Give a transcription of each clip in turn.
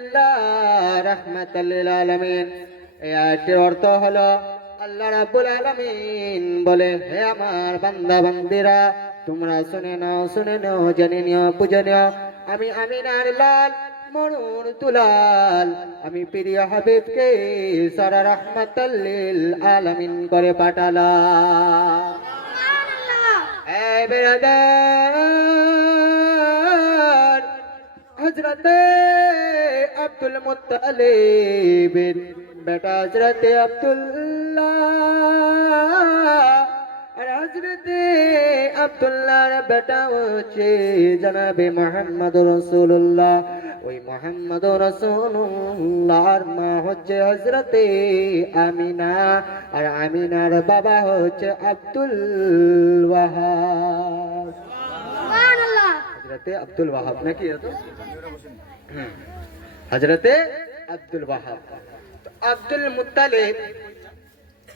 লিল্লাহ রাহমাতাল লিল আলামিন। এই আয়াতের অর্থ হলো আল্লাহ রাব্বুল আলামিন বলে, হে আমার বান্দা বান্দিরা, তোমরা শুনে নাও, জেনে নিও, বুঝে নিও, আমি আমিনার লাল মনুর দুলাল, আমি প্রিয় হাবিবকে সারা রাহমাতাল লিল আলামিন করে পাঠালাম। এই বেরাদার, হযরতে আব্দুল মুত্তালিবের বেটা হযরতে আব্দুল্লাহ, আর হযরতে আব্দুল্লাহর বেটা হচ্ছে জনাবে মুহাম্মদুর রাসূলুল্লাহ। ওই মুহাম্মদুর রাসূলুল্লাহর মা হচ্ছে হযরতে আমিনা, আর আমিনার বাবা হচ্ছে আব্দুল ওয়াহাব। সুবহানাল্লাহ। হযরতে আব্দুল ওয়াহাব নাকি তো? হযরতে আব্দুল ওয়াহাব। আব্দুল মুত্তালিব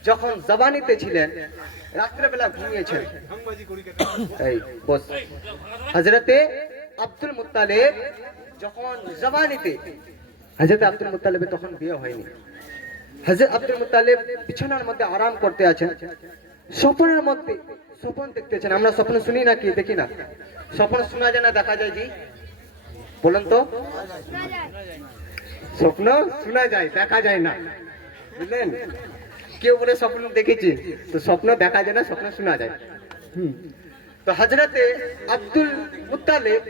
যখন জবানিতে ছিলেন, রাত্রেবেলা ঘুমিয়েছেন। এই বস, হযরতে আব্দুল মুত্তালিব যখন জবানিতে, হযরতে আব্দুল মুত্তালিবের তখন বিয়ে হয়নি। হযরত আব্দুল মুত্তালিব বিছানার মধ্যে আরাম করতে আছেন। স্বপ্নের মধ্যে স্বপ্ন দেখতেছেন। আমরা স্বপ্ন শুনি না কি দেখি না? স্বপ্ন শোনা যায় না দেখা যায়? জি বলেন তো। স্বপ্ন শোনা যায়, দেখা যায় না, বুঝলেন? কেউ বলে স্বপ্ন দেখেছি, তো স্বপ্ন দেখা যায় না, স্বপ্ন শোনা যায়। তো হযরতে আব্দুল মুত্তালিব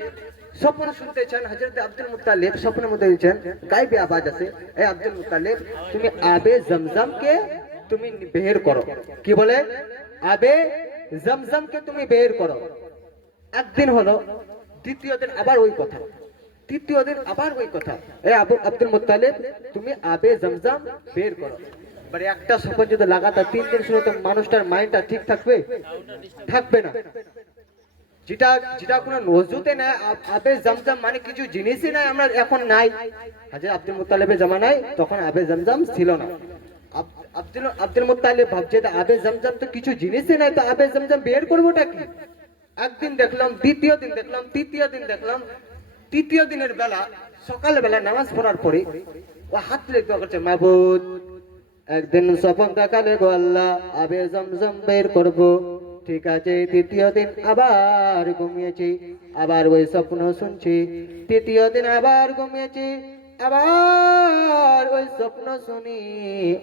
স্বপ্ন শুনতেছেন। হযরতে আব্দুল মুত্তালিব স্বপ্নের মধ্যে দিয়েছেন, গায়েবী আওয়াজ আছে, এই আব্দুল মুত্তালিব তুমি আবে জমজমকে তুমি বের করো। কি বলে? আবে জমজমকে তুমি বের করো। একদিন হলো, দ্বিতীয় দিন আবার ওই কথা, তৃতীয় দিন আবার ওই কথা, এই আব্দুল মুত্তালিব তুমি আবে জমজম বের করো। মানে একটা স্বপ্ন যদি লাগাতার 3 দিন শুনে, তো মানুষটার মাইন্ডটা ঠিক থাকবে? থাকবে না। যেটা যেটা কোনো নজুতে নাই, আবে জমজম মানে কিছু জিনিসই নাই, আমরা এখন নাই। হযরত আব্দুল মুত্তালিবের জামানায় তখন আবে জমজম ছিল না। আব্দুল মুত্তালিব ভাবছে আবে জমজম তো কিছু জিনিসই নাই, তো আবে জমজম বের করবোটা কি? একদিন দেখলাম, দ্বিতীয় দিন দেখলাম, তৃতীয় দিন দেখলাম। তৃতীয় দিনের বেলা, সকালবেলা নামাজ পড়ার পরে ও হাত তুলে দোয়া করছে, মাবুদ একদিন স্বপ্ন দেখালে গো আল্লাহ, আবে জমজম বের করব। ঠিক আছে, তৃতীয় দিন আবার ঘুমিয়েছি, আবার ওই স্বপ্ন শুনছি। তৃতীয় দিন আবার ঘুমিয়েছি, আবার ওই স্বপ্ন শুনি,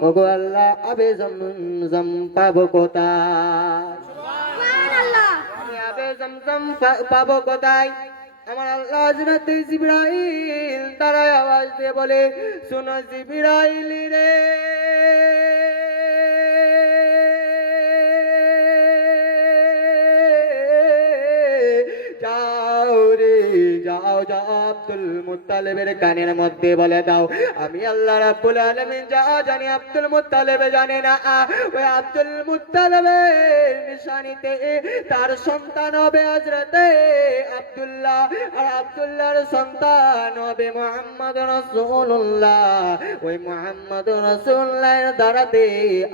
ওগো আল্লাহ আবে জমজম পাবো কোথায়? সুবহানাল্লাহ। আমি আবে জমজম পাবো কোথায়? আমার আল্লাহ হযরতে জিবরাইল তারা আওয়াজ দিয়ে বলে, শোনো জিবরাইল রে, যাও রে, যাও যাও আব্দুল মুত্তালিবের কানের মধ্যে বলে দাও, আমি আল্লাহ রাব্বুল আলামিন যা জানি আব্দুল মুত্তালিব জানে না। ওই আব্দুল মুত্তালিবের নিশানিতে তার সন্তান হবে হযরতে আব্দুল্লাহ, আর আব্দুল্লাহর সন্তান হবে মুহাম্মদ রাসূলুল্লাহ। ওই মুহাম্মদ রাসূলুল্লাহর দ্বারাতে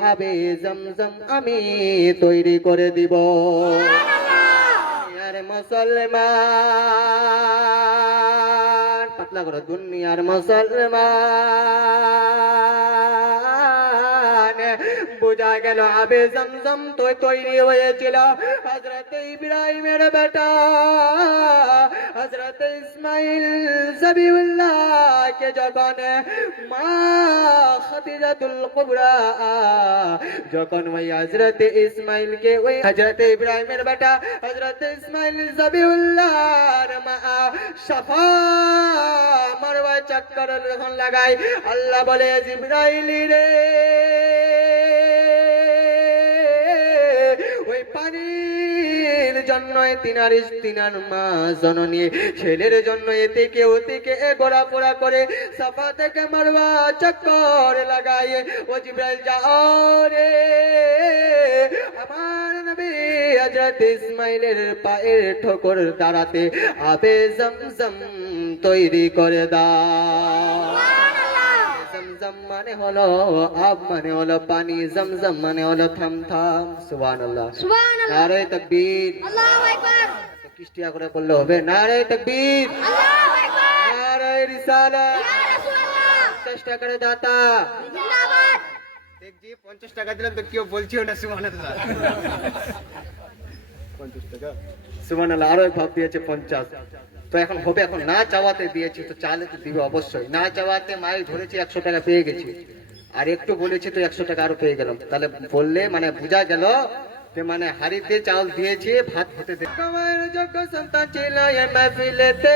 আবে জমজম আমি তৈরি করে দিব। মুসলমান, পাতলা করো, দুনিয়ার মুসলমান, বোঝা গেল আবে জমজম তো তৈরি হয়েছিল হযরতে ইব্রাহিমের বেটা হযরতে ইসমাইল জবিউল্লাহকে যখন মা খাদিজাতুল কুবরা যখন ওই হযরতে ইসমাইলকে, ওই হযরতে ইব্রাহিমের বেটা হযরতে ইসমাইল জবিউল্লাহর মা সাফা মারওয়া চক্কর যখন লাগায়, আল্লাহ বলে জিবরাইল রে, ওই পানির জন্য তিনার মা জননী ছেলের জন্য এতে ওদিকে ঘোরাফেরা করে সাফা থেকে মারওয়া চক্কর লাগায়। ও জিবরাইল যাও রে, আমার নবী হযরত ইসমাইলের পায়ের ঠোকর দাঁড়াতে আবে জমজম তৈরি করে দাও। জমজম মানে হলো আব, মানে হলো পানি, জমজম মানে হলো থাম। সুবহানাল্লাহ, সুবহানাল্লাহ, নারে তাকবীর, আল্লাহু আকবার। কিস্তিয়া করে বললে হবে, নারে তাকবীর, আল্লাহু আকবার, নারে রিসালাত 50 টাকার দাতা দেখজি 50 টাকা দিলাম তো কেউ বলছিও না সুবহানাল্লাহ 50 টাকা সুবহানাল্লাহ আরো ভাব দিয়েছে 50 তো এখন হবে এখন না চাওয়াতে দিয়েছি তো চালে তো দিবে অবশ্যই না চাওয়াতে মাই ধরেছি 100 টাকা পেয়ে গেছি আর একটু বলেছি তো 100 টাকা আরো পেয়ে গেলাম তাহলে বললে মানে বোঝা গেল যে মানে হাড়িতে চাল দিয়েছি ভাত হতে দে আমার যোগ্য সন্তান ছিল এই মাহফিলেতে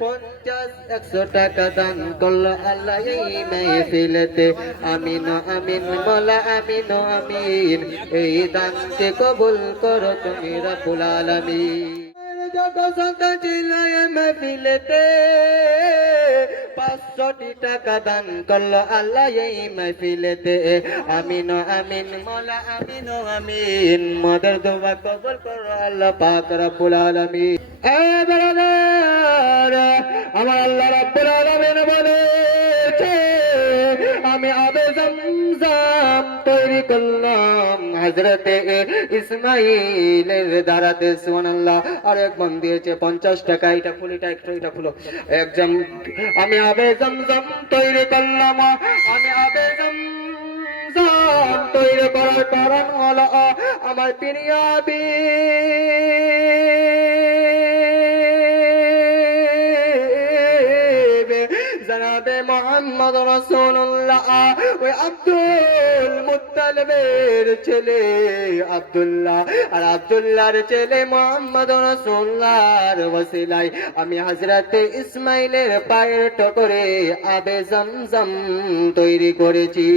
50-100 টাকা দান করলো আল্লাহ এই মাহফিলেতে আমিন আমিন মাওলা আমিন আমিন এই দানকে কবুল করো তুমি রব্বুল আলামিন যোগ্য সন্তান ছিল এই মাহফিলেতে 500 টাকা দান করলো আল্লাহ এই মাহফিলেতে আমিন আমিন মাওলা আমিন আমিন মদের দোয়া কবুল করো আল্লাহ পাক রব্বুল আলামিন এ ব্রাদার আমার আল্লাহ রব্বুল আলামিন বলেছে আমি আবে জমজম তৈরি করলাম হযরতে ইসমাঈলের দ্বারাতে সুবহানাল্লাহ আর এক বন দিয়েছে 50 টাকা এটা ফুলিটা একটু এটা ফুলো একদম আমি আবে জমজম তৈরি করলাম আমি আবে জমজম তৈরি করার কারণ হলো আমার প্রিয় জনাবে মুহাম্মদ রাসূলুল্লাহ ওই আব্দুল মুত্তালিবের ছেলে আব্দুল্লাহ আর আব্দুল্লাহর ছেলে মুহাম্মদ রাসূলুল্লাহর ওসিলায় আমি হযরতে ইসমাঈলের পায়ের টকরে আবে জমজম তৈরি করেছি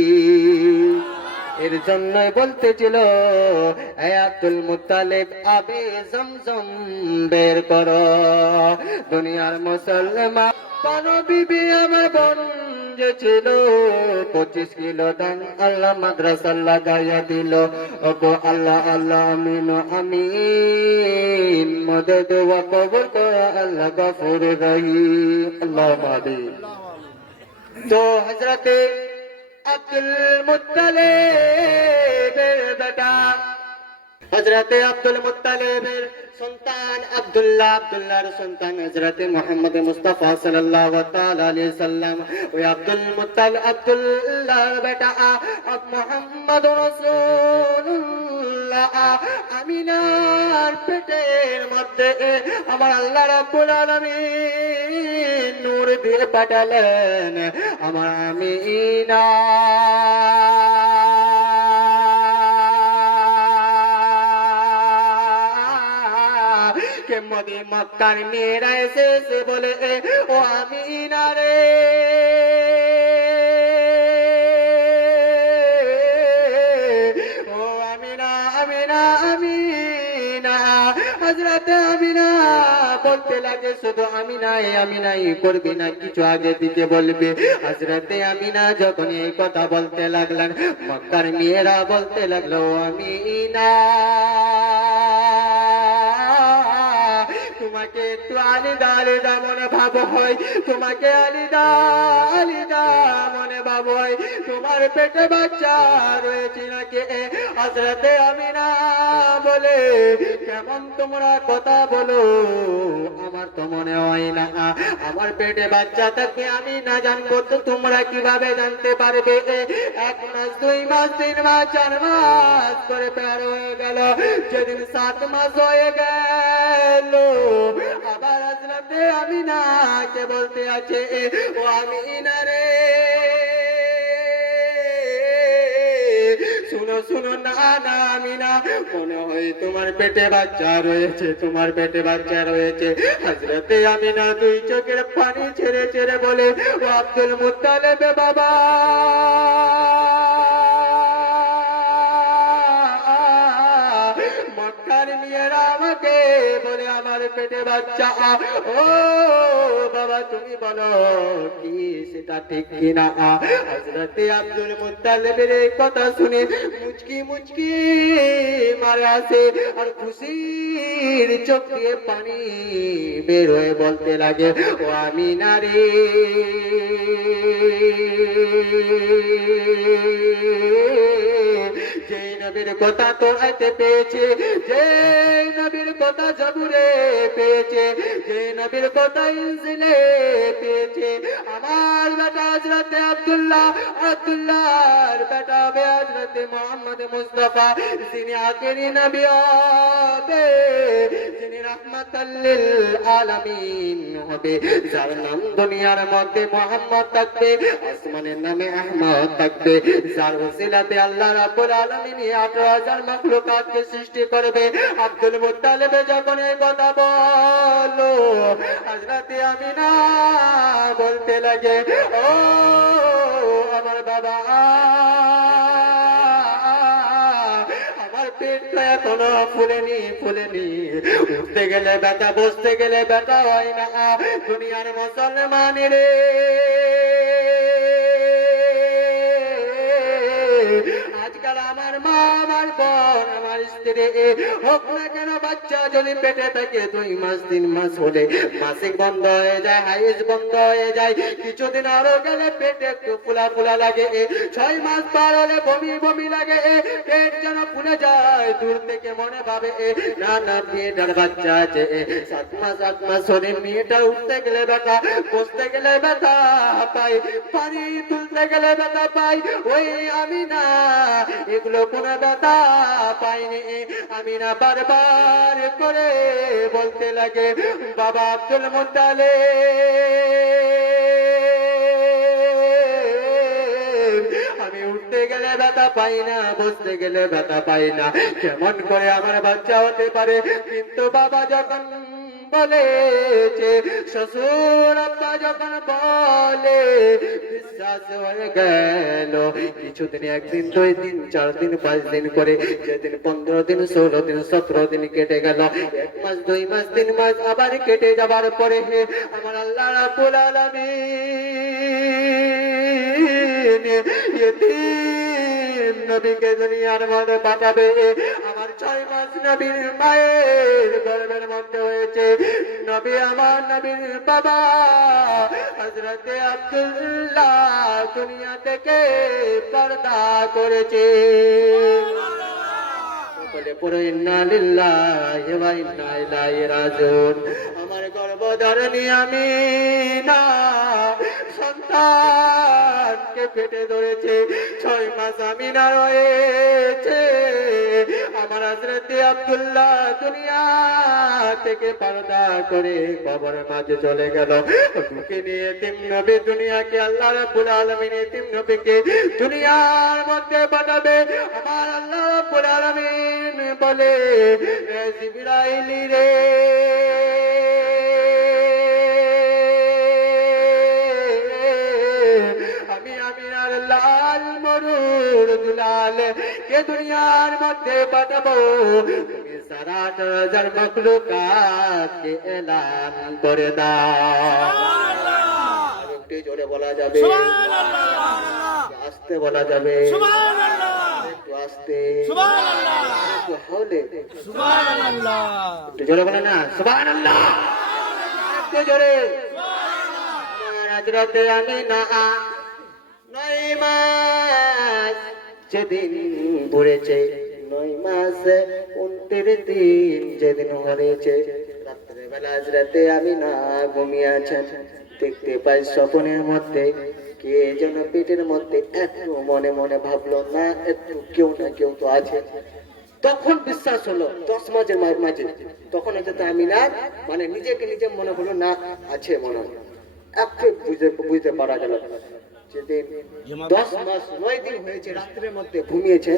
এর জন্যই বলতেছিল এ আব্দুল মুত্তালিব আবে জমজম বের করো দুনিয়ার মুসলমান পানো বিবি আমার বোন যে ছিল 25 কিলো ধান আল্লাহ মাদ্রাসা লাগাইয়া দিল ওগো আল্লাহ আল্লাহ আমিন আমিন মদদ দোয়া কবুল করো আল্লাহ গফুর রহিম আল্লাহুম্মা আমিন তো হযরতে আব্দুল মুত্তালিবের বেটা হযরতে আব্দুল মুত্তালিবের সন্তান আব্দুল্লাহ আব্দুল্লাহর সন্তান হযরতে মুহাম্মদ মুস্তাফা সাল্লাল্লাহু তাআলা আলাইহি সাল্লাম ওই আব্দুল মুত্তালিব আব্দুল্লাহর বেটা মুহাম্মদ রাসূলুল্লাহ আমিনার পেটের মধ্যে আমার আল্লাহ রাব্বুল আলামিন নূর দিয়ে পাঠালেন আমার আমিনা মদি মক্কার মেয়েরা এসে বলে ও আমিনা রে ও আমিনা আমিনা আমিনা হযরতে আমিনা বলতে লাগে শুধু আমিনাই আমিনাই করবি না কিছু আগে দিকে বলবে হযরতে আমিনা যখন এই কথা বলতে লাগলেন মক্কার মেয়েরা বলতে লাগলো আমিনা তোমাকে একটু আলিদা আলিদা মনে ভাব হয় তোমাকে আলিদা আলিদা মনে ভাব হয় তোমার পেটে বাচ্চা রয়েছে নাকি হযরতে আমিনা বলে কেমন তোমরা কথা বলো আমার তো মনে হয় না আমার পেটে বাচ্চা থাকে আমি না জানবো তো তোমরা কিভাবে জানতে পারবে 1 মাস 2 মাস 3 মাস 4 মাস করে পার হয়ে গেল যেদিন 7 মাস হয়ে গেল আবার হযরতে আমিনা কে বলতে আছে ও আমিনা রে শুনো শুনো না না আমিনা মনে হয় তোমার পেটে বাচ্চা রয়েছে তোমার পেটে বাচ্চা রয়েছে হযরতে আমিনা দুই চোখের পানি ছেড়ে ছেড়ে বলে ও আব্দুল মুত্তালিব বাবা মক্কার মেয়েরা আমাকে বলে আমার পেটে বাচ্চা ও বাবা তুমি বলো কি সেটা ঠিক কিনা হযরতে আব্দুল মুত্তালিবের এই কথা শুনে মুচকি মুচকি মারে আসে আর খুশির চোখ দিয়ে পানি বের হয়ে বলতে লাগে ও আমিনা রে যে নবীর কথা তোরাতে পেয়েছে, যে নবীর কথা জবুরে পেয়েছে, যে নবীর কথা ইনজিলে পেয়েছে। আমার বেটা হযরতে আব্দুল্লাহর বেটা হবে হযরতে মুহাম্মদ মুস্তাফা, যিনি আখেরি নবী হবে, যিনি রাহমাতাল লিল আলামিন হবে, যার নাম দুনিয়ার মধ্যে মুহাম্মদ থাকবে, আসমানের নামে আহমদ থাকবে, যার ওসিলাতে আল্লাহ রাব্বুল আলামিন 18,000 মাখলুকাতকে সৃষ্টি করবে। আব্দুল মুত্তালিব যখন এই কথা বললো, হযরতে আমিনা বলতে লাগে, ও আমার বাবা, আমার পেটটা এখনো ফুলেনি, উঠতে গেলে ব্যথা, বসতে গেলে ব্যথা হয় না। দুনিয়ার মুসলমানের আজকাল আমার মা, আমার বোন, আমার স্ত্রী হোক না কেন, বাচ্চা যদি পেটে থাকে 2 মাস 3 মাস হলে মাসিক বন্ধ হয়ে যায়, হাইজ বন্ধ হয়ে যায়, কিছুদিন আরো গেলে পেটে একটু ফুলা লাগে, 6 মাস পার হলে বমি লাগে, পেট যেন ফুলে যায়, দূর থেকে মনে ভাবে না মেয়েটার বাচ্চা আছে। 7 মাস 8 মাস হলে মেয়েটা উঠতে গেলে ব্যথা, বসতে গেলে ব্যথা পাই, পানি তুলতে গেলে ব্যথা পাই। ওই আমি না এগুলো কোনো ব্যথা পাইনি। আমিনা বারবার করে বলতে লাগে, বাবা আব্দুল মুত্তালিব, আমি উঠতে গেলে ব্যথা পাই না, বসতে গেলে ব্যথা পাই না, কেমন করে আমার বাচ্চা হতে পারে? কিন্তু বাবা যখন বলেছে, শ্বশুর আব্বা যখন বলে, বিশ্বাস হয়ে গেল। কিছুদিন, 1 দিন 2 দিন 4 দিন 5 দিন করে, যেদিন 15 দিন 16 দিন 17 দিন কেটে গেল, 1 মাস 2 মাস 3 মাস আবার কেটে যাবার পরে আমার আল্লাহ রাব্বুল আলামিন ইতিম নবীকে দুনিয়ার মধ্যে পাঠাবে। আমার 6 মাস নবীর মায়ের গর্ভের মধ্যে হয়েছে। নবী, আমার নবীর বাবা হযরতে আব্দুল্লাহ দুনিয়া থেকে পর্দা করেছে। বলে পড়ো ইন্না লিল্লাহি ওয়া ইন্না ইলাইহি রাজিউন। আমার গর্ভধারিণী আমিনা সন্তানকে পেটে ধরেছে, 6 মাস আমিনা রয়েছে। আমার হযরতে আব্দুল্লাহ দুনিয়া থেকে পর্দা করে কবরের মাঝে চলে গেল। ওকে নিয়ে এতিম নবী দুনিয়াকে আল্লাহ রাব্বুল আলামিন এতিম নবীকে দুনিয়ার মধ্যে পাঠাবে। আমার আল্লাহ রাব্বুল আলামিন বলে, এ জিবরাইল রে, আমি আমিনার লাল মরুর দুলাল কে দুনিয়ার মধ্যে পাঠাবো, তুমি 18,000 মাখলুকাতকে এলান করে দাও। একটু জোরে বলা যাবে, আস্তে বলা যাবে, একটু আস্তে, একটু হলে, একটু জোরে বলে না, সুবহানাল্লাহ, একটু জোরে। হযরতে আমিনা 9 মাস যেদিন পড়েছে, 9 মাস 29 দিন যেদিন হয়েছে, রাত্রে বেলা হযরতে আমিনা ঘুমিয়ে আছেন। দেখতে পাই স্বপ্নের মধ্যে কে যেন পেটের মধ্যে একটু মনে মনে ভাবলো, না একটু কেউ না কেউ তো আছে। তখন বিশ্বাস হলো 10 মাসের মাঝে, তখন হয়তো আমিনা মানে নিজেকে নিজে মনে হলো, না আছে মনে হয়, একটু বুঝতে পারা গেল। যেদিন 10 মাস 9 দিন হয়েছে, রাত্রের মধ্যে ঘুমিয়েছে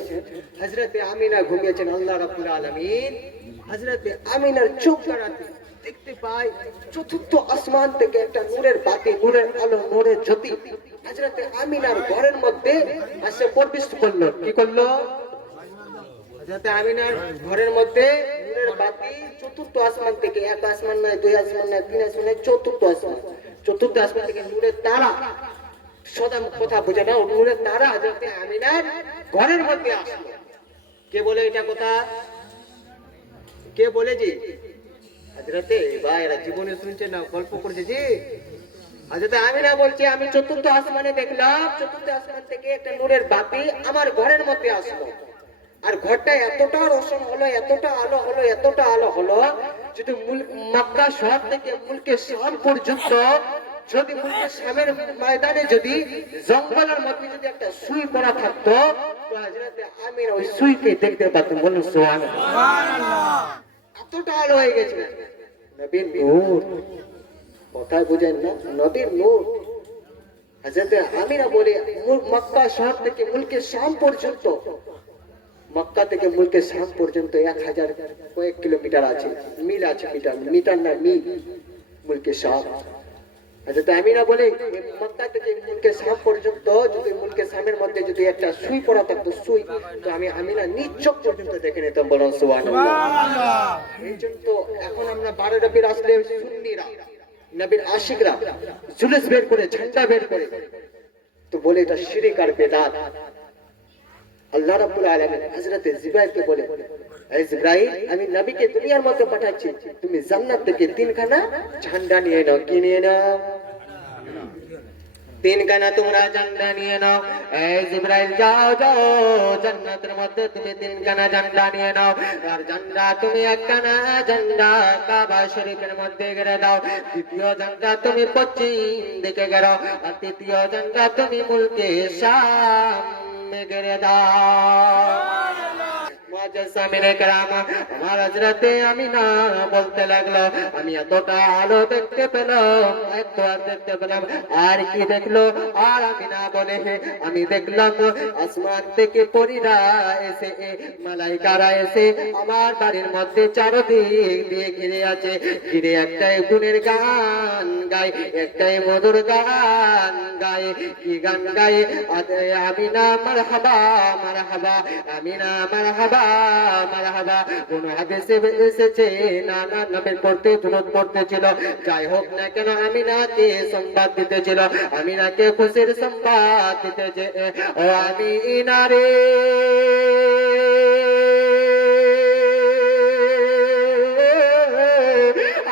হযরতে আমিনা, ঘুমিয়েছেন। আল্লাহ রাব্বুল আলামিন হযরতে আমিনার চোখ জড়াতে দেখতে পাই চতুর্থ আসমান থেকে একটা নূরের বাতি, নূরের আলো, নূরের জ্যোতি হযরতে আমিনার ঘরের মধ্যে এসে প্রবেশ করলো। কি করলো? হযরতে আমিনার ঘরের মধ্যে নূরের বাতি চতুর্থ আসমান থেকে, 1 আসমান নয়, 2 আসমান নয়, 3 আসমান নয়, চতুর্থ আসমান, চতুর্থ আসমান থেকে নূরের তারা, সদা কথা বুঝে না, নূরের তারা হযরতে আমিনার ঘরের মধ্যে আসলো। কে বলে এটা কথা? কে বলেছে? হযরতে ভাইরা জীবনে শুনছে না, গল্প করছে জি। হযরতে আমিনা বলছে, আমি চতুর্থ আসমানে দেখলাম, চতুর্থ আসমান থেকে একটা নূরের বাতি আমার ঘরের মধ্যে আসলো। আর ঘরটা এতটা রোশন হলো, এতটা আলো হলো, এতটা আলো হলো, যদি মক্কা শহর থেকে মুলকে শাম পর্যন্ত, যদি মুলকে শামের ময়দানে যদি জঙ্গলের মধ্যে যদি একটা সুই পড়া থাকতো, তো হযরতে আমিনা ওই সুইকে দেখতে পারতেন। বলুন সুবহানাল্লাহ। এতটা আলো হয়ে গেছে নবীর নূর, কথায় বুঝেন না, নবীর নূর। হযরতে আমিনা বলে মক্কা শহর থেকে মুলকে শাম পর্যন্ত, মক্কা থেকে মুলকে শাম পর্যন্ত 1000 কয়েক কিলোমিটার আছে, মিল আছে, মিটার না মিল, মুলকে শাম। হযরত আমিনা বলে মক্কা থেকে মুলকে শাম পর্যন্ত যদি মুলকে শামের মধ্যে যদি একটা সুই পড়া থাকতো, সুই, তো আমি আমিনা নিজ চোখ পর্যন্ত দেখে নিতাম। বলুন সুবহানাল্লাহ। এই জন্য এখন আমরা 12 রবির আসলে সুন্নিরা, নবীর আশিকরা জুলুস বের করে, ঝান্ডা বের করে, তো বলে এটা শিরক আর বেদাত। আল্লাহ রাব্বুল আলামিন হযরত জিবরাইলকে বলে, এই জিবরাইল, আমি নবীকে দুনিয়ার মধ্যে পাঠাচ্ছি, তুমি জান্নাত থেকে 3খানা ঝান্ডা নিয়ে নাও। কি নিয়ে নাও? 3খানা তোমরা ঝান্ডা নিয়ে নাও। এই জিবরাইল, যাও যাও, জান্নাতের মধ্যে তুমি 3খানা ঝান্ডা নিয়ে নাও। আর ঝান্ডা তুমি একখানা ঝান্ডা কাবা শরীফের মধ্যে গেড়ে দাও, দ্বিতীয় ঝান্ডা তুমি পশ্চিম দিকে গেড়ো, আর তৃতীয় ঝান্ডা তুমি মুলকে শাম গেড়ে দাও। আমার হযরতে আমিনা বলতে লাগলো, আমি এতটা আলো দেখতে পেলাম, এত দেখতে পেলাম, আর কি দেখলো? আর আমিনা বলে, আমি দেখলাম আসমান থেকে পরীরা এসে, মালাইকারা এসে আমার বাড়ির মধ্যে চারদিক দিয়ে ঘিরে আছে, ঘিরে একটাই গুণের গান গায়, একটাই মধুর গান গায়। কি গান গায়? আমিনা মারহাবা মারহাবা, আমিনা মারহাবা মারহাবা। কোন হাদিসে এসেছে না নবীর পড়তে দুরূদ পড়তেছিল। যাই হোক না কেন, আমিনাকে সংবাদ দিতেছিল, আমিনাকে খুশির সংবাদ দিতেছে। ও আমিনা রে,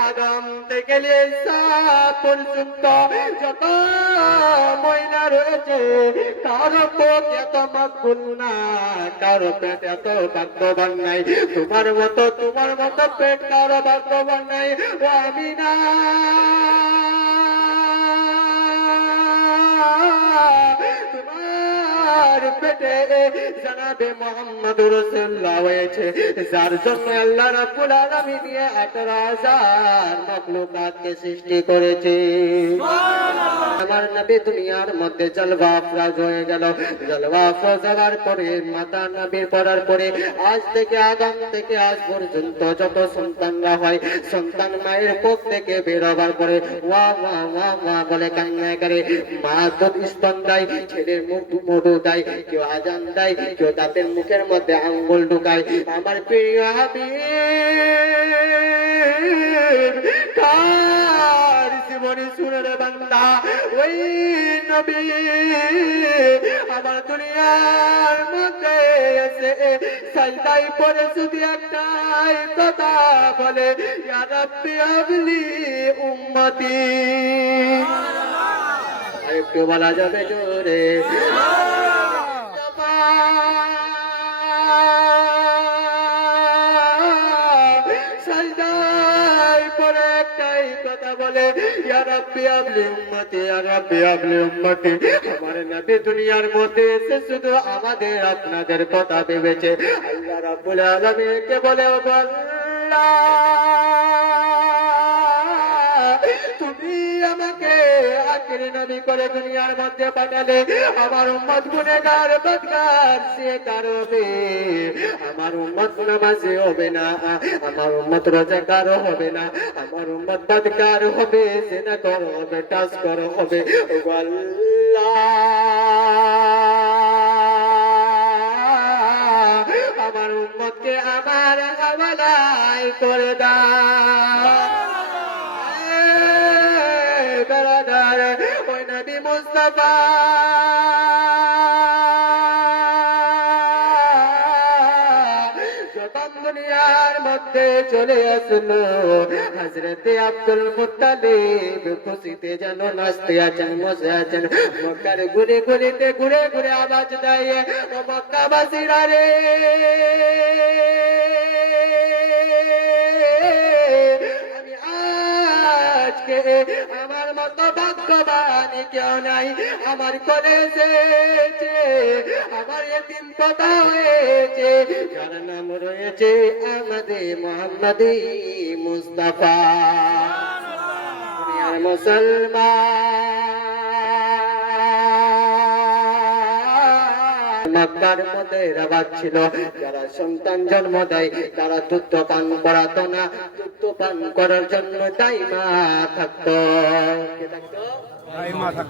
আদম থেকে ঈসা পর্যন্ত যত মহিলা রয়েছে, কারো পেট এত মকবুল না, কারো পেট এত ভাগ্যবান নাই। তোমার মতো পেট কারো ভাগ্যবান নাই। ও আমিনা, তোমার পেটে জনাবে মুহাম্মদুর রাসূলুল্লাহ হয়েছে, যার জন্য আল্লাহ রাব্বুল আলামিন 18,000 মাখলুকাতকে সৃষ্টি করেছে। আমার নবী দুনিয়ার মধ্যে জলওয়া আফরোজ হয়ে গেল। জলওয়া আফরোজ হওয়ার পরে, মাতা নবীর পড়ার পরে, আজ থেকে আগাম থেকে আজ পর্যন্ত যত সন্তানরা হয়, সন্তান মায়ের কোখ থেকে বের হবার পরে ওয়া ওয়া ওয়া ওয়া বলে কান্না করে। মা দুধ স্তন দেয়, ছেলের মুখ মধু দেয়, কেউ আজান দেয়, কেউ দাঁতের মুখের মধ্যে আঙ্গুল ঢুকায়। আমার প্রিয় হাবিব কার জীবনী শুনে রে বান্দা, ওই নবী আমার দুনিয়ার মধ্যে এসে সাজদায় পড়ে শুধু একটাই কথা বলে, ইয়া রাব্বি হাবলি উম্মতি। আরেকটু বলা যাবে জোরে? সাজদায় পড়ে একটাই কথা বলে, ইয়া রাব্বি হাবলি উম্মতি, ইয়া রাব্বি হাবলি উম্মতি। আমার নবী দুনিয়ার মধ্যে এসে শুধু আমাদের আপনাদের কথা ভেবেছে। আল্লাহ রাব্বুল আলামিনকে বলে, ও আল্লাহ, তুমি আমাকে আখির নবী করে দুনিয়ার মধ্যে পাঠালে, আমার উম্মত গুনাহগার বদকার সে কারবে, আমার উম্মত নামাজি হবে না, আমার উম্মত রোজাদার হবে না, আমার উম্মত বদকার হবে, জিনাকার হবে, টাস্কর হবে। ও আল্লাহ, আমার উম্মতকে আমার হাওয়ালায় করে দাও। ওই নবী মুস্তাফা যখন দুনিয়ার মধ্যে চলে আসলো হযরতে আব্দুল মুত্তালিব খুশিতে যেন নাচতে আছেন বসে আছেন মক্কার ঘুরে ঘুরিতে ঘুরে ঘুরে আওয়াজ দেয় ও মক্কাবাসীরা রে আমি আজকে আমার মতো ভাগ্যবান কেউ নাই আমার কোলে এসেছে আমার এতিম কথা হয়েছে যার নাম রয়েছে আমাদের মোহাম্মদ মুস্তাফা দুনিয়ার মুসলমান মক্কার মধ্যে রাবাত ছিল যারা সন্তান জন্ম দেয় তারা দুধ পান করাতো না দুধ পান করার জন্য দাইমা থাকতো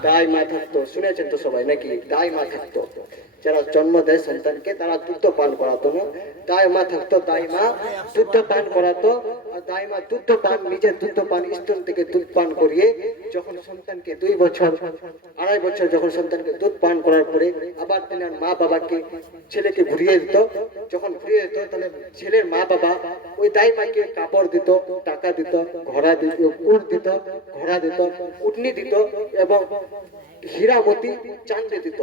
দাইমা থাকতো শুনেছেন তো সবাই নাকি দাইমা থাকতো যারা জন্ম দেয় সন্তানকে তারা দুধ পান করাতো না দাইমা থাকতো দাইমা দুধ পান করাতো আর দাইমা দুধ পান নিজের দুধ পান স্তন থেকে দুধ পান করিয়ে যখন সন্তানকে 2 বছর 2.5 বছর যখন সন্তানকে দুধ পান করার পরে আবার তেনার মা বাবাকে ছেলেকে ঘুরিয়ে দিত যখন ঘুরিয়ে দিত তাহলে ছেলের মা বাবা ওই দাইমাকে কাপড় দিত টাকা দিত ঘোড়া দিত উট দিত ঘোড়া দিত উটনি দিত এবং হীরামতি চাঁদে দিত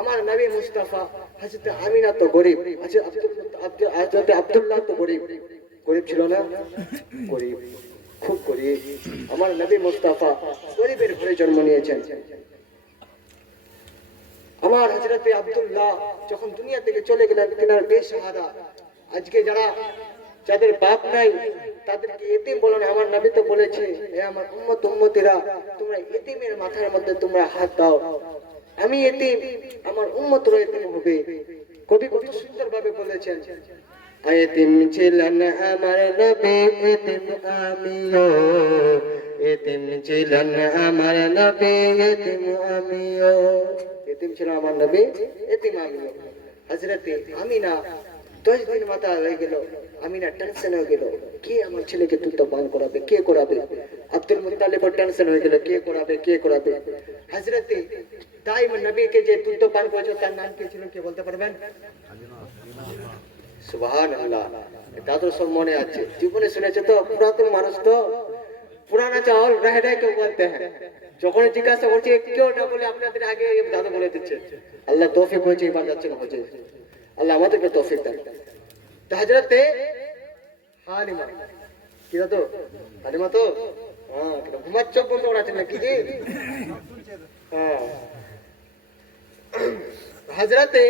আমার নবী মুস্তাফা হযরত আমিনা তো গরিব হযরত আব্দুল্লাহ তো গরিব গরিব ছিল না গরিব খুব গরিব আমার নবী মুস্তাফা গরিবের ঘরে জন্ম নিয়েছেন আমার হযরত আব্দুল্লাহ যখন দুনিয়া থেকে চলে গেলেন তিনার বেসহারা আজকে যাদের বাপ নাই তাদেরকে এতিম বলো না আমার নবী তো বলেছে হে আমার উম্মতিরা তোমরা এতিমের মাথার মধ্যে তোমরা হাত দাও আমি এতিম আমার উম্মতরা এতিম হবে কবি কত সুন্দর ভাবে বলেছেন এতিম ছিলেন আমার নবী এতিম আমিও এতিম ছিলেন আমার নবী এতিম আমিও এতিম ছিল আমার নবী এতিম আমিও হযরতে আমিনা 10 দিন মাথা হয়ে গেল আমিনা টেনশন হয়ে গেল কে আমার ছেলেকে দুধ পান করাবে কে করাবে আব্দুল মুত্তালিব টেনশন হয়ে গেল কে করাবে হযরতে দাইম নবীকে যে দুধ পান করেছে তার নাম কি ছিল কে বলতে পারবেন সুবহানাল্লাহ এটা তো সব মনে আছে জীবনে শুনেছে তো পুরাতন মানুষ তো পুরানা চাউল রহে কেউ বলতে হ্যাঁ যখন জিজ্ঞাসা করছে কেউ না বলে আপনাদের আগে দাদু বলে দিচ্ছে আল্লাহ তৌফিক হয়েছে এবার যাচ্ছে না হয়েছে আল্লাহ আমাদেরকে তৌফিক দেন তো হযরতে হালিমা কি দাদু হালিমা তো হ্যাঁ ঘুমাচ্ছ বন্ধ করা আছে নাকি জি হ্যাঁ হযরতে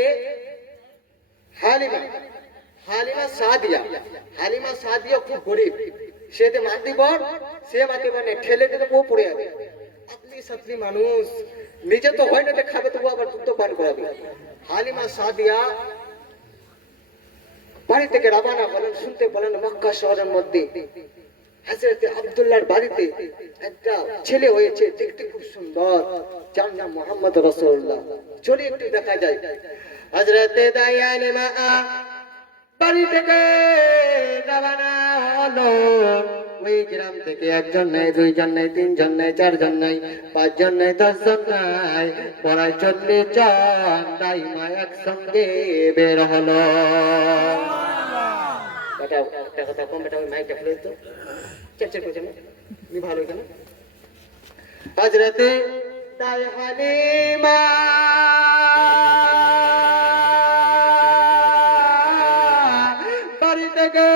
হালিমা সাদিয়া খুব গরিব সে মাটি বর সে মাটি বর ঠেলে দিলে ও পড়ে যাবে আপনি সাতলি মানুষ নিজে তো হয় না খাবে তবু আবার দুধ পান করাবে হালিমা সাদিয়া বাড়ি থেকে রাবানা বলেন শুনতে বলেন মক্কা শহরের মধ্যে হযরতে আব্দুল্লাহর বাড়িতে একটা ছেলে হয়েছে দেখতে খুব সুন্দর যার নাম মুহাম্মদ রাসূলুল্লাহ চলে একটু দেখা যায় হযরতে দায়ালিমা বাড়ি থেকে রাবানা হলো ওই গ্রাম থেকে 1 জন নাই 2 জন নাই 3 জন নাই 4 জন নাই 5 জন নাই 10 জন নাই প্রায় 40 জন দাইমা একসঙ্গে বের হলো কথা কম বেটা ওই মাইকটা খুলে তো চেক করছে না নি ভালো কেন হযরতে দাই হালিমা বাড়ি থেকে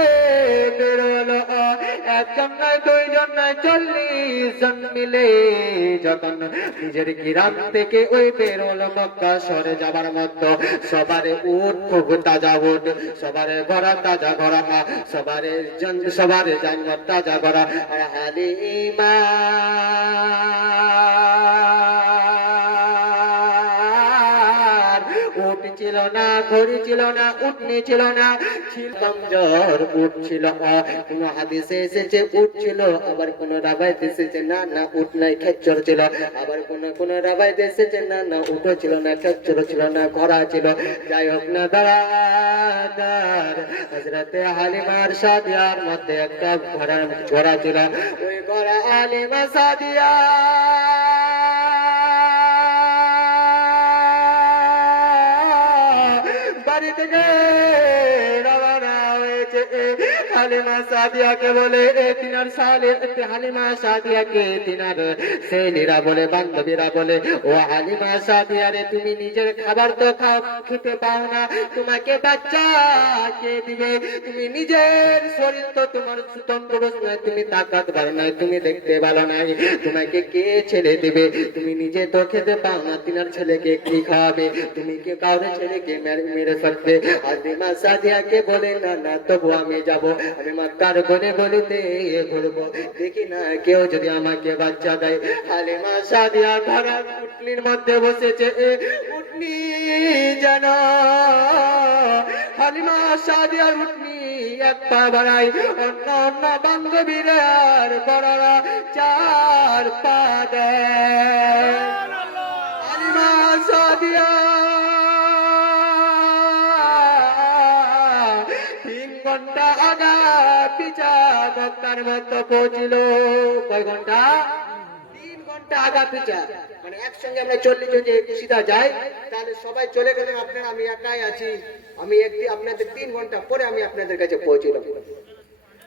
বের হলো 1 জন নাই 2 জন নাই 40 জন মিলে যখন নিজের গ্রাম থেকে ওই বের হলো মক্কা শহরে যাবার মতো সবারে উট খুব তাজা উট সবারে ঘোড়া তাজা ঘোড়া সবারে জান্নাত তাজা ঘোড়া আর হালিমা উট ছিল না ঘড়ি ছিল না উটনি ছিল না ছিল কমজোর উট ছিল কোন হাদিসে এসেছে উট ছিল আবার কোন রাবাইতে এসেছে না উট নাই খেচ্চর ছিল আবার কোন রাবাইতে এসেছে না উটও ছিল না খেচ্চর ছিল না ঘোড়া ছিল যাই হোক না দাঁড়াদার হযরতে হালিমার সাদিয়ার মধ্যে একটা ঘোড়া ছিল ওই ঘোড়া হালিমা সাদিয়া বাড়ি থেকে রওনা হয়েছে হালিমা সাদিয়াকে বলে তিনার সালে হালিমা সাদিয়াকে তিনার ছেলেরা বলে বান্ধবীরা বলে ও হালিমা সাদিয়া রে তুমি নিজের খাবার তো খেতে পাও না তোমাকে বাচ্চা কে দিবে তুমি নিজের শরীর তো তোমার তন্দুরস্ত নয় তুমি তাকাতবার নয় তুমি দেখতে ভালো নাই তোমাকে কে ছেলে দিবে তুমি নিজে তো খেতে পাও না তিনার ছেলেকে কি খাওয়াবে তুমি কি কাউরে ছেলেকে মেরে ফেলবে হালিমা সাদিয়াকে বলে না না তবু আমি যাব আমি মক্কার গনে গলিতে ঘুরবো দেখি না কেউ যদি আমাকে বাচ্চা দেয় হালিমা সাদিয়া ঘোড়া উটনির মধ্যে বসেছে উটনি যেন হালিমা সাদিয়ার উটনি এক পা বাড়ায় অন্য অন্য বান্ধবীরা আর বড়রা চার পা দেয় হালিমা সাদিয়া 3 ঘন্টা আগা পিছা মক্কার মধ্যে পৌঁছিল কয় ঘন্টা 3 ঘন্টা আগা পিছা মানে একসঙ্গে আমরা 40 জন যদি সিধা যাই তাহলে সবাই চলে গেলে আপনারা আমি একাই আছি আমি একদিন আপনাদের 3 ঘন্টা পরে আমি আপনাদের কাছে পৌঁছিলাম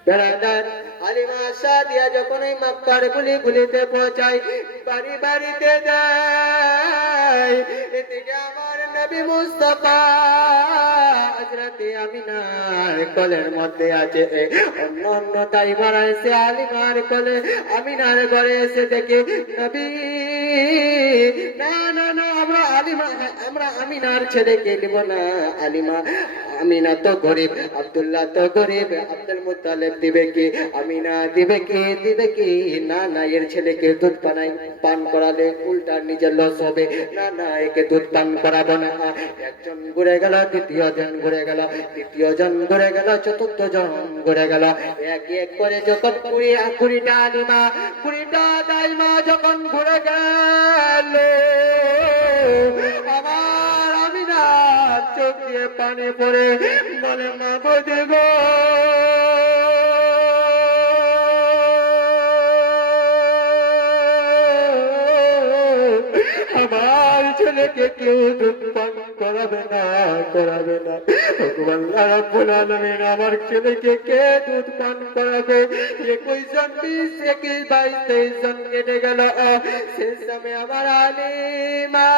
বেড়াদার হালিমা সাদিয়া যখন এই মক্কার গুলিতে পৌঁছায় বাড়ি বাড়িতে যায় এদিকে আমার নবী মুস্তাফা হযরতে আমিনার কোলের মধ্যে আছে অন্য অন্য তাই মারা এসে হালিমার কোলে আমিনার ঘরে এসে দেখে নবী না না না আমরা আমিনার ছেলেকে নিব না হালিমা আমিনা তো গরিব আব্দুল্লাহ তো গরিব আব্দুল মুত্তালিব দিবে কি আমিনা দিবে কি না না এর ছেলেকে দুধ পান করালে উল্টা নিজের লস হবে না না একে দুধ পান করাবো না একজন ঘুরে গেল দ্বিতীয় জন ঘুরে গেল তৃতীয় জন ঘুরে গেল চতুর্থ জন ঘুরে গেল এক এক করে যখন কুড়িটা আলিমা 20টা দাইমা যখন ঘুরে গেল আমার আমিনা চোখ দিয়ে পানি পড়ে বলে মা বোঝে গো আমার ছেলেকে কেউ দুধ পান করাবে না ভগবান রাব্বুল আলামিন আমার ছেলেকে কে দুধ পান করাবে 21 জন 20 21 22 23 জন কেটে গেল শেষ সময় আমার আলিমা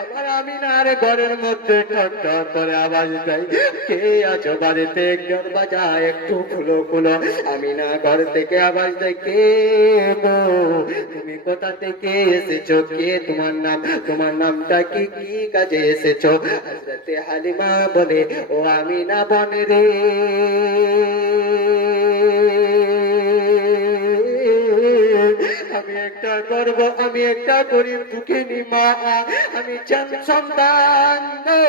আমার আমিনার ঘরের মধ্যে ঠকঠক করে আওয়াজ দেয় কে আছো বাড়িতে দরজা একটু খুলো আমিনা ঘর থেকে আওয়াজ দেয় কে গো তুমি কোথা থেকে এসেছো কে তোমার নামটা কি কাজে এসেছো হযরতে হালিমা বলে ও আমিনা বনে রে আমি একটা গরিব দুঃখিনী মা আমি সন্তানদেরকে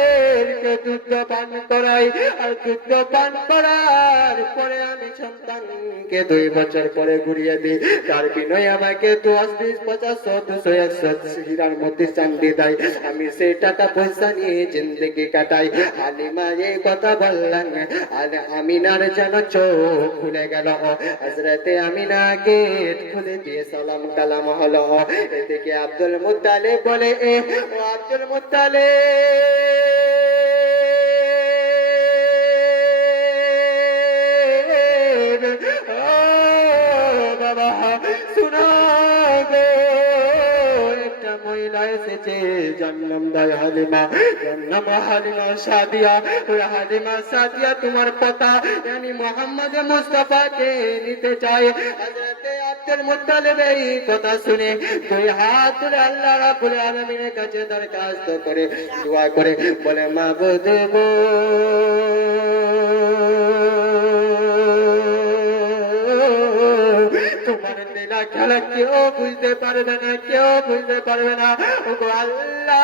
দুধ পান করাই আর দুধ পান করার পরে আমি সন্তানকে 2 বছর পরে ঘুরিয়ে দিই তার বিনয় আমাকে 10 20 50 100 200 100 হীরার মধ্যে চাঁদি দেয় আমি সেই টাকা পয়সা নিয়ে জিন্দগি কাটাই হালিমা এই কথা বললেন আর আমিনার যেন চোখ খুলে গেল হযরতে আমিনা গেট খুলে দিয়ে সালাম কালাম হলো এদিকে আব্দুল মুত্তালিব বলে ও আব্দুল মুত্তালিব বাবা শোনো গো একটা মহিলা এসেছে জন্ম দেয় হালিমা সাদিয়া ওই হালিমা সাদিয়া তোমার কথা yani মোহাম্মদ মুস্তাফাকে নিতে চায় হযরতে আব্দুল মুত্তালিব এই কথা শুনে 2 হাত তুলে আল্লাহ রাব্বুল আলামিনের কাছে দরখাস্ত করে দোয়া করে বলে মাবুদ গো তোমার লীলা খেলা কেউ বুঝতে পারবে না ওগো আল্লাহ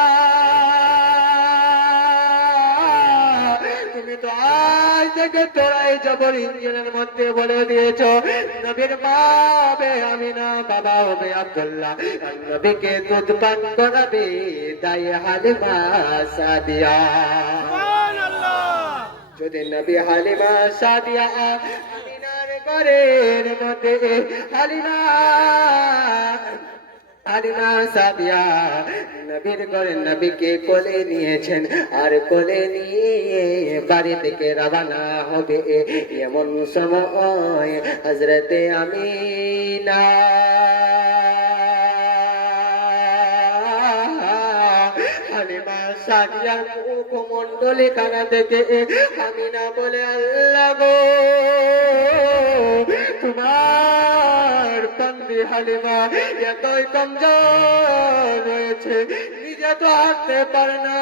তুমি তো আজ থেকে তোরাই জবর ইঞ্জিনের মধ্যে বলে দিয়েছ নবীর মা হবে আমিনা বাবা হবে আব্দুল্লাহ নবীকে দুধ পান করাবে তাই হালিমা সাদিয়া যদি নবী হালিমা সাদিয়া আমিনার ঘরের মধ্যে হালিমা সাদিয়া নবীর ঘরে নবীকে কোলে নিয়েছেন আর কোলে নিয়ে বাড়ি থেকে রওনা হবে এমন সময় হযরতে আমিনা হালিমা সাদিয়ার মুখমণ্ডলে কানা থেকে আমিনা বলে আল্লাহ গো তোমার বন্দি হালিমা এতই কমজোর রয়েছে, নিজে তো হাঁটতে পারে না,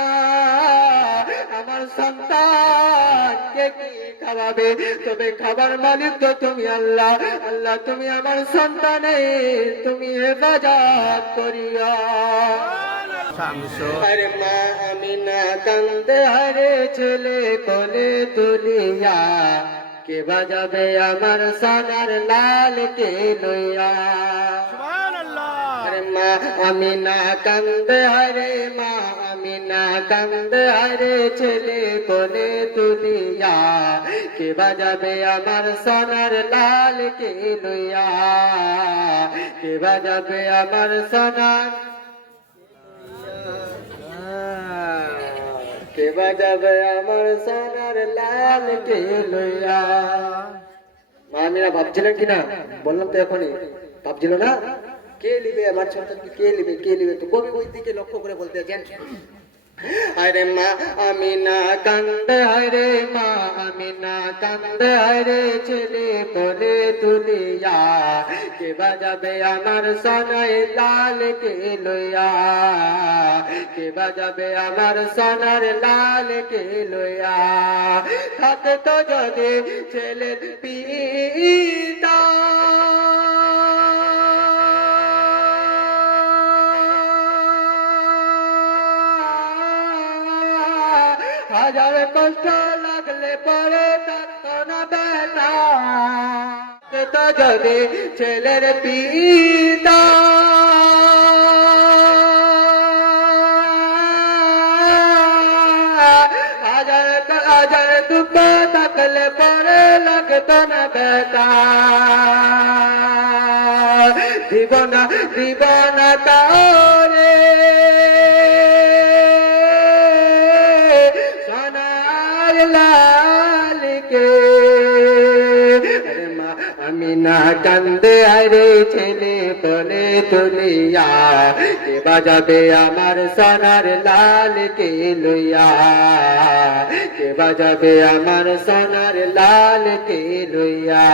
আমার সন্তানকে কি খাওয়াবে? তবে খাবার মালিক তো তুমি আল্লাহ। আল্লাহ তুমি আমার সন্তানের তুমি হেফাজত করিয়া। আরে মা আমিনা কান্দে আরে ছেলে কোলে তুলিয়া, কে বাজাবে আমার সোনার লাল কে লইয়া। আরে মা আমিনা কান্দে আরে মা আমিনা কান্দে আরে ছেলে কোলে তুলিয়া, কে বাজাবে আমার সোনার লাল কে লইয়া, কে বাজাবে আমার সোনার কে বাজাবে আমার সোনার লাল কে লইয়া। মা আমিনা ভাবছিলেন কিনা? বললাম তো এখনই, ভাবছিল না কে লিবে আমার সন্তানকে, কে লিবে কে লিবে? তো কবি ওই দিকে লক্ষ্য করে বলতেছেন, আরে মা আমিনা কান্দে আরে মা আমিনা কান্দে আরে ছেলে কোলে তুলিয়া, কে বাজাবে আমার সোনার লাল কে লইয়া, কে বাজাবে আমার সোনার লাল কে লইয়া। থাকতো যদি ছেলের পিতা হাজার কষ্ট লাগলে পরে থাকতো না বেটা, তো যদি ছেলের পিতা হাজার দুঃখ থাকলে পরে লাগতো না বেটা, দিব না তারে সোনার লাল কে। আরে মা আমিনা কান্দে আরে ছেলে কোলে তুলিয়া, কে বাজাবে আমার সোনার লাল কে লইয়া, কে বাজাবে আমার সোনার লাল কে লইয়া।